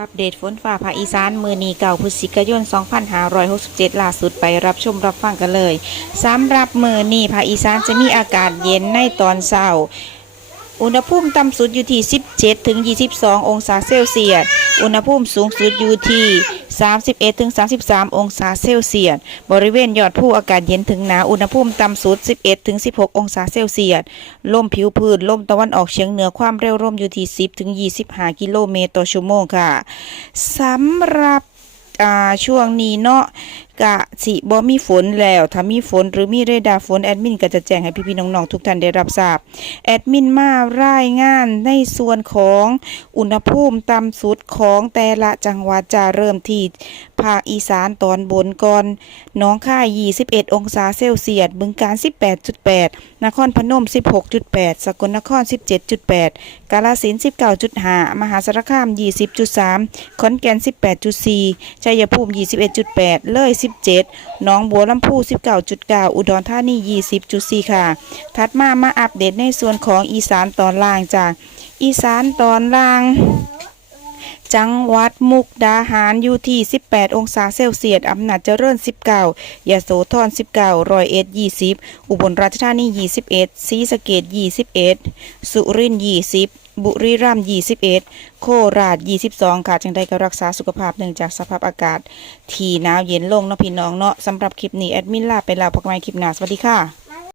อัปเดตฝนฟ้าภาคอีสานมือนีเก่าพฤศจิกายน 2567 ล่าสุดไปรับชมรับฟังกันเลยสำหรับมือนีภาคอีสานจะมีอากาศเย็นในตอนเช้า อุณหภูมิต่ำสุดอยู่ที่ 17 ถึง 22 องศาเซลเซียส อุณหภูมิสูงสุดอยู่ที่ 31 ถึง 33 องศาเซลเซียส บริเวณยอดภูอากาศเย็นถึงหนาว อุณหภูมิต่ำสุด 11 ถึง 16 องศาเซลเซียส ลมผิวพื้น ลมตะวันออกเฉียงเหนือความเร็วลมอยู่ที่ 10 ถึง 25 กิโลเมตรต่อชั่วโมงค่ะ สำหรับช่วงนี้เนาะกะสิบ่มีฝนแล้ว ถ้ามีฝนหรือมีเรดาร์ฝนแอดมินก็จะแจ้งให้พี่ๆน้องๆทุกท่านได้รับทราบ แอดมินมารายงานในส่วนของอุณหภูมิต่ำสุดของแต่ละจังหวัดจะเริ่มที่ภาคอีสานตอนบนก่อนน้องค่าย 21 องศาเซลเซียส บึงกาฬ18.8 นครพนม 16.8 สกลนคร 17.8 กาฬสินธุ์19.5 มหาสารคาม 20.3 ขอนแก่น 18.4 ชัยภูมิ 21.8 เลย17น้องบัวลำพู19.9 อุดรธานี 20.4 ค่ะ ถัดมามาอัปเดตในส่วนของอีสานตอนล่างจากอีสานตอนล่าง จังหวัดมุกดาหารอยู่ที่ 18 องศาเซลเซียสอำนาจเจริญ 19ยะโสธร 19ร้อยเอ็ด20 อุบลราชธานี 21ศรีสะเกษ21 สุรินทร์20บุรีรัมย์21 โคราช 22 ค่ะจังใดก็รักษาสุขภาพเนื่องจากสภาพอากาศ ที่หนาวเย็นลงเนาะพี่น้องเนาะสำหรับคลิปนี้ แอดมินลาไปแล้วพบกันใหม่คลิปหน้า สวัสดีค่ะ